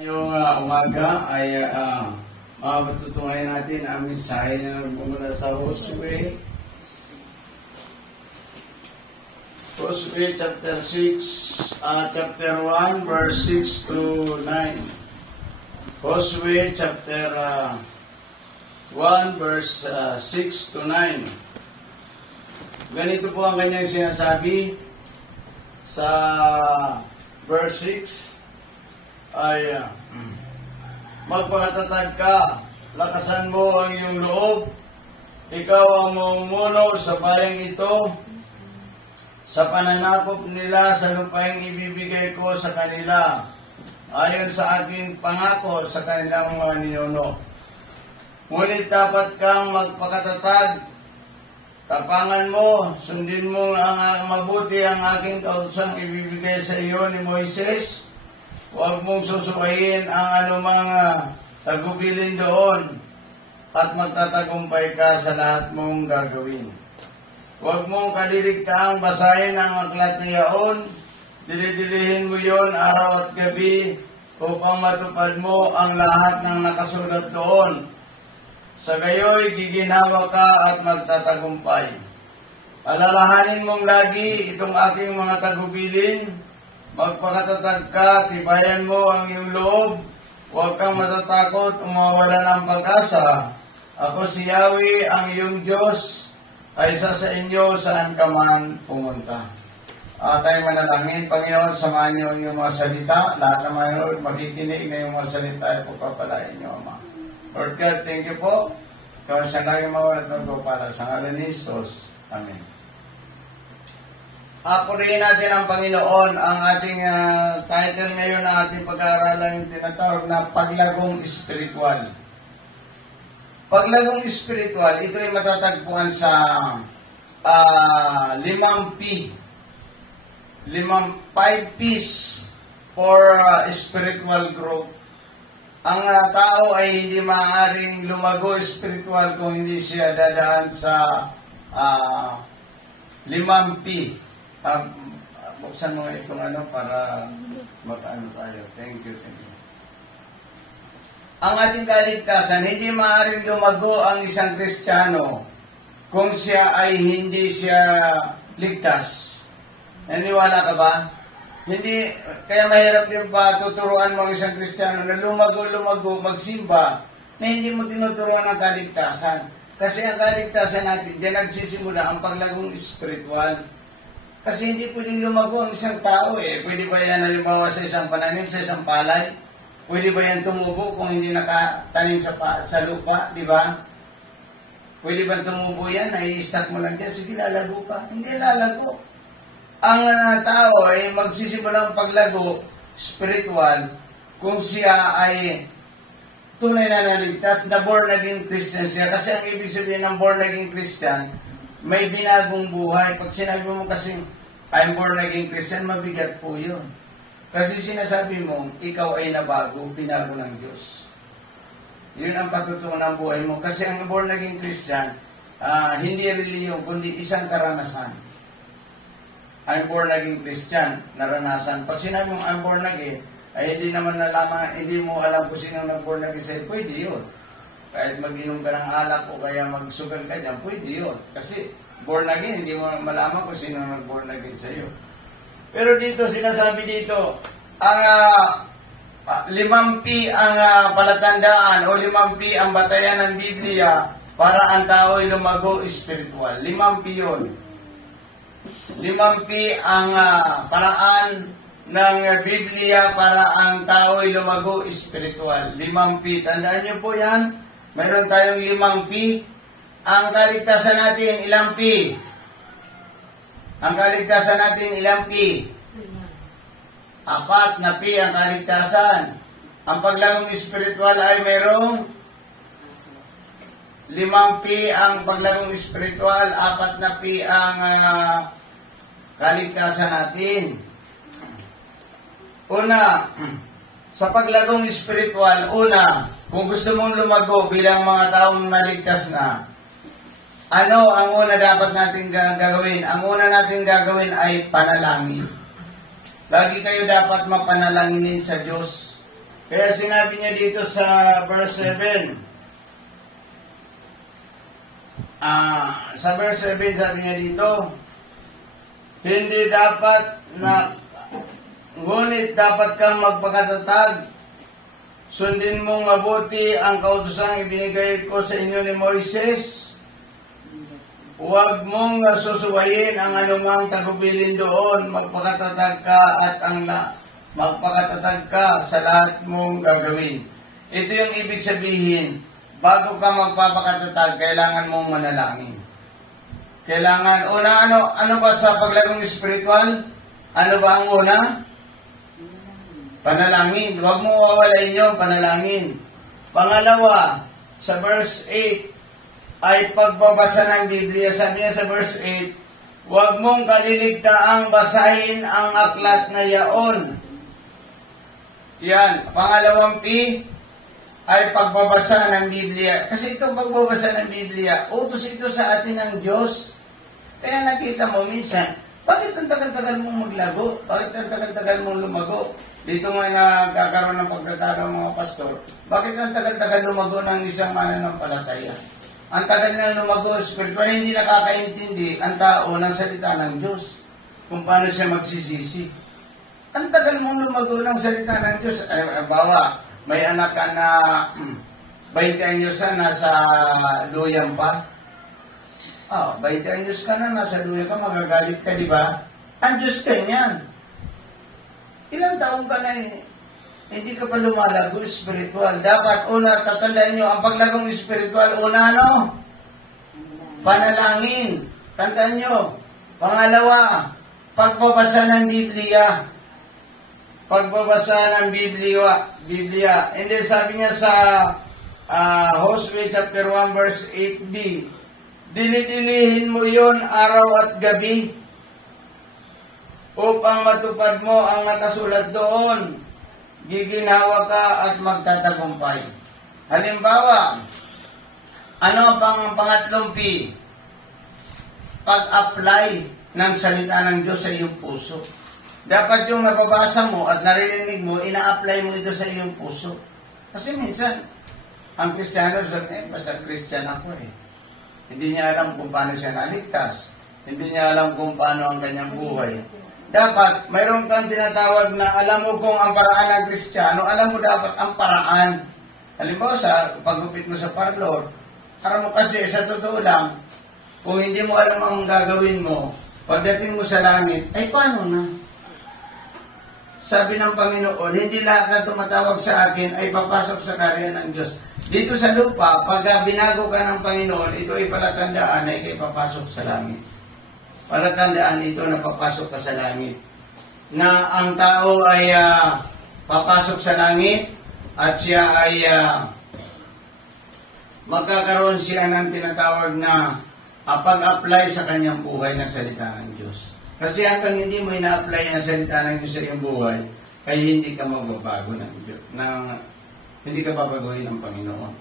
Ngayong umaga ay matutungayan natin ang mensahe na mula sa Josue. Josue chapter 6, chapter 1, verse 6 to 9. Josue chapter 1, verse 6 to 9. Ganito po ang kanyang sinasabi sa verse 6. Ay magpakatatag ka, lakasan mo ang iyong loob, ikaw ang mamumuno sa bayang ito, sa pananakop nila sa lupaing ibibigay ko sa kanila, ayon sa aking pangako sa kanilang mga ninuno. Ngunit dapat kang magpakatatag, tapangan mo, sundin mo ang mabuti ang aking kautosang ibibigay sa iyo ni Moises. Huwag mong susukayin ang anumang tagubilin doon at magtatagumpay ka sa lahat mong gagawin. Huwag mong kaliligtaang basahin ang aklat ni Yaon, dilidilihin mo yon araw at gabi upang matupad mo ang lahat ng nakasulat doon. Sa gayoy, giginawa ka at magtatagumpay. Alalahanin mong lagi itong aking mga tagubilin. Magpakatatag ka, tibayan mo ang iyong loob, huwag kang matatakot o mawala ng pag-asa. Ako si Yahweh, ang iyong Diyos, ay isa sa inyo saan ka man pumunta. Tayo manalangin, Panginoon, samahan niyo ang iyong mga salita. Lahat ng mga makikinig na iyong mga salita ay pagpapalain niyo, Ama. Lord God, thank you po. Kaya sa laging mawalat ng para sa ngalan ni Jesus. Amen. Purihin natin ang Panginoon. Ang ating title ngayon ng ating pag-aaralan yung tinatawag na paglagong espiritual. Paglagong espiritual, ito ay matatagpuan sa 5 P's for spiritual growth. Ang tao ay hindi maaaring lumago spiritual kung hindi siya dadaan sa 5 P. Buksan mo itong para mag-ano tayo. Thank you. Ang ating kaligtasan, hindi maaaring lumago ang isang Kristiyano kung siya ay hindi siya ligtas. Naniwala ka ba? Hindi, kaya mahirap din ba tuturuan mo ang isang Kristiyano na lumago, magsimba, na hindi mo tinuturuan ang kaligtasan. Kasi ang kaligtasan natin, diyan nagsisimula ang paglagong espiritual. Kasi hindi pwedeng lumago ang isang tao Pwede ba yan halimbawa sa isang pananim, sa isang palay? Pwede ba yan tumubo kung hindi nakatanim sa lupa, di ba? Pwede ba tumubo yan, i-stack mo lang dyan, sige lalago pa. Hindi lalago. Ang tao ay magsisimula ng paglago spiritual kung siya ay tunay na naligtas, na born again Christian siya. Kasi ang ibig sabihin ng born again Christian, may binagong buhay. Pag sinabi mo kasi, I'm born again Christian, mabigat po yun. Kasi sinasabi mo, ikaw ay nabago, binago ng Diyos. Yun ang patutungan ng buhay mo. Kasi ang born again Christian, hindi reliyon, kundi isang karanasan. I'm born again Christian, naranasan. Pag sinabi mo, I'm born again, ay hindi naman nalaman, hindi mo alam kung sino nag-born again sa'yo, pwede yun. Kahit mag-inom ka ng alak o kaya magsugal ka dyan, pwede yun. Kasi born again, hindi mo malaman kung sino nag-born again sa iyo. Pero dito, sinasabi dito, ang 5 P ang palatandaan o 5 P ang batayan ng Biblia para ang tao ay lumago spiritual. 5 P yun. 5 P ang paraan ng Biblia para ang tao ay lumago spiritual. 5 P. Tandaan niyo po yan. Mayroon tayong 5 P. Ang kaligtasan natin, ilang P? Ang kaligtasan natin, ilang P? 4 na P ang kaligtasan. Ang paglagong espiritual ay mayroong 5 P ang paglagong espiritual, 4 na P ang kaligtasan natin. Una, sa paglagong espiritual, kung gusto mong lumago bilang mga taong naligtas na, ano ang una dapat natin gagawin? Ang una natin gagawin ay panalangin. Lagi kayo dapat mapanalangin sa Diyos. Kaya sinabi niya dito sa verse 7, sa verse 7 sabi niya dito, hindi dapat na, ngunit dapat kang magpakatatag. Sundin mong mabuti ang kautosang ibinigay ko sa inyo ni Moises. Huwag mong susuwayin ang anumang tagubilin doon. Magpakatatag ka at magpakatatag ka sa lahat mong gagawin. Ito yung ibig sabihin, bago ka magpapakatatag, kailangan mong manalangin. Kailangan, ano ba sa paglagong spiritual? Ano ba ang una? Panalangin. Huwag mo wawalain yung panalangin. Pangalawa, sa verse 8, ay pagbabasa ng Biblia. Sabi niya sa verse 8, huwag mong kaliligtaang basahin ang aklat na yaon. Yan. Pangalawang P, ay pagbabasa ng Biblia. Kasi ito pagbabasa ng Biblia, utos ito sa atin ng Diyos. Kaya nakita mo minsan, bakit ang tagal-tagal mong maglago? Bakit ang tagal-tagal mong lumago? Dito nga nagkakaroon ng pagtatalo ng mga pastor. Bakit ang tagal-tagal lumago ng isang mananampalataya? Ang tagal na lumago, pero hindi nakakaintindi ang tao ng salita ng Diyos kung paano siya magsisisi. Ang tagal mong lumago ng salita ng Diyos. Bawa, may anak ka na 20 anyos na nasa luyang pa. 20 anyos ka na, nasa luya ka, magagalit ka, di ba? Ang Diyos ka niyan. Ilang taong ka na hindi ka pa lumalago spiritual. Dapat, tatandaan nyo, ang paglagong spiritual, panalangin. Tandaan nyo. Pangalawa, pagbabasa ng Biblia. Pagbabasa ng Biblia. And then sabi niya sa Hosea chapter 1 verse 8b, dinidilihin mo yon araw at gabi upang matupad mo ang nakasulat doon. Giginawa ka at magtatagumpay. Halimbawa, ano ang pangatlong P? Pag-apply ng salita ng Diyos sa iyong puso. Dapat yung nababasa mo at naririnig mo, ina-apply mo ito sa iyong puso. Kasi minsan, ang Kristiyano sabi, basta Kristyan ako Hindi niya alam kung paano siya naligtas. Hindi niya alam kung paano ang kanyang buhay. Dapat, mayroon kang tinatawag na alam mo kung ang paraan ng Kristiyano, alam mo dapat ang paraan. Halimbawa, sa paggupit mo sa parlor, alam mo kasi, sa totoo lang, kung hindi mo alam ang gagawin mo, pagdating mo sa langit, ay paano na? Sabi ng Panginoon, hindi lahat na tumatawag sa akin ay papasok sa karya ng Diyos. Dito sa lupa, pag binago ka ng Panginoon, ito ay palatandaan na ikay papasok sa langit. Palatandaan ito na papasok ka sa langit. Na ang tao ay papasok sa langit at siya ay magkakaroon siya ng tinatawag na pag-apply sa kanyang buhay ng salita ng Diyos. Kasi hanggang hindi mo ina-apply ang salita ng Diyos sa iyong buhay, kaya hindi ka magbabago ng Diyos, hindi ka babaguhin ng Panginoon.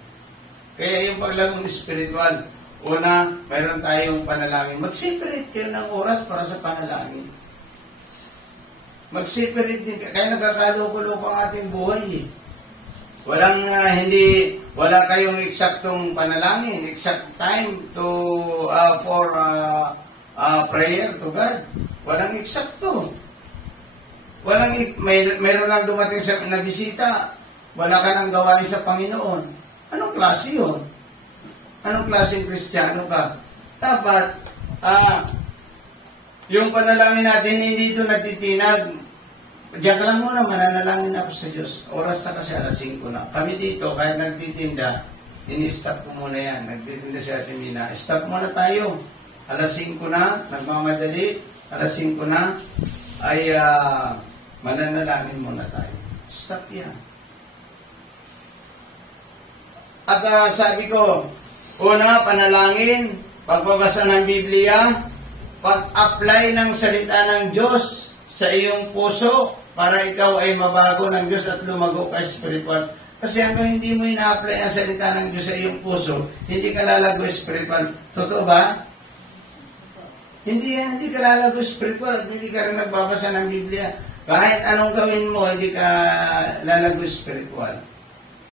Kaya yung paglagong spiritual, una, mayroon tayong panalangin. Mag-separate kayo ng oras para sa panalangin. Mag-separate din. Kaya nagkakalo-kulo ang ating buhay Wala kayong eksaktong panalangin, exact time for prayer to God. Walang eksakto. Mayroon lang dumating na bisita, wala ka nang gawain sa Panginoon. Anong klase yun? Anong klaseng Kristiyano ka? Dapat, yung panalangin natin, hindi ito natitinag. Diyan ka lang muna, mananalangin ako sa Diyos. Oras na kasi alas 5 na. Kami dito, kahit nagtitinda, ini-stop ko muna yan. Nagtitinda si Ate Mina. Stop muna tayo. Alas 5 na, nagmamadali. Alas 5 na, ay mananalangin muna tayo. Stop yan. At sabi ko, una, panalangin, pagbabasa ng Biblia, pag-apply ng salita ng Diyos sa iyong puso, para ikaw ay mabago ng Diyos at lumago ka spiritual. Kasi hanggang hindi mo ina-apply ang salita ng Diyos sa iyong puso, hindi ka lalago spiritual. Totoo ba? Hindi ka lalago spiritual at hindi ka rin nagbabasa ng Biblia. Kahit anong gawin mo, hindi ka lalago spiritual.